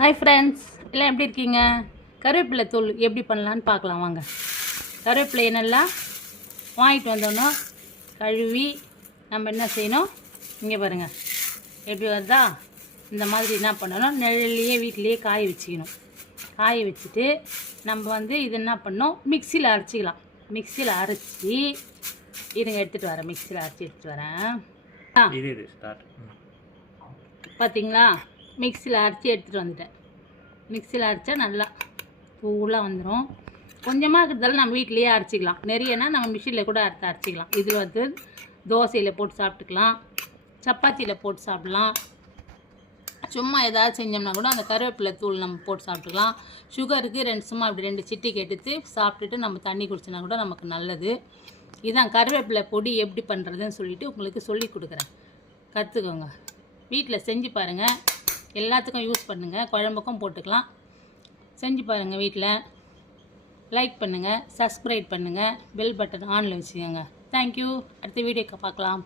Hi friends, எல்லாம் எப்படி இருக்கீங்க? கருவேப்பிலை தூள் எப்படி பண்ணலான்னு பார்க்கலாம் வாங்க. கருவேப்பிலை என்னெல்லாம் வாங்கிட்டு வந்தோன்னா கழுவி நம்ம என்ன செய்யணும், இங்கே பாருங்கள் எப்படி வருதா. இந்த மாதிரி என்ன பண்ணணும், நிழல்லையே வீட்டிலையே காய வச்சுக்கணும். காய வச்சுட்டு நம்ம இது என்ன பண்ணோம், மிக்சியில் அரைச்சிக்கலாம். மிக்சியில் அரைச்சி இருங்க எடுத்துகிட்டு வரேன். மிக்சியில் அரைச்சி எடுத்துகிட்டு வரேன். பார்த்தீங்களா, மிக்சியில் அரைச்சி எடுத்துகிட்டு வந்துட்டேன். மிக்சியில் அரைச்சா நல்லா தூளாக வந்துடும். கொஞ்சமாக இருக்கிறதால நம்ம வீட்டிலையே அரைச்சிக்கலாம். நிறையனா நம்ம மிஷினில் கூட அரைச்சிக்கலாம். இதில் தோசையில் போட்டு சாப்பிட்டுக்கலாம், சப்பாத்தியில் போட்டு சாப்பிட்லாம். சும்மா ஏதாவது செஞ்சோம்னா கூட அந்த கருவேப்பிலை தூள் நம்ம போட்டு சாப்பிட்டுக்கலாம். சுகருக்கு சும்மா அப்படி 2 சிட்டிக்கு எடுத்து சாப்பிட்டுட்டு நம்ம தண்ணி குடிச்சோன்னா கூட நமக்கு நல்லது. இதுதான் கருவேப்பிலை பொடி எப்படி பண்ணுறதுன்னு சொல்லிவிட்டு உங்களுக்கு சொல்லி கொடுக்குறேன். கற்றுக்கோங்க, வீட்டில் செஞ்சு பாருங்கள். எல்லாத்துக்கும் யூஸ் பண்ணுங்கள், குழம்புக்கும் போட்டுக்கலாம். செஞ்சு பாருங்கள் வீட்டில். லைக் பண்ணுங்கள், சப்ஸ்கிரைப் பண்ணுங்கள், பெல் பட்டன் ஆனில் வச்சுக்கோங்க. தேங்க்யூ. அடுத்த வீடியோக்கு பார்க்கலாம்.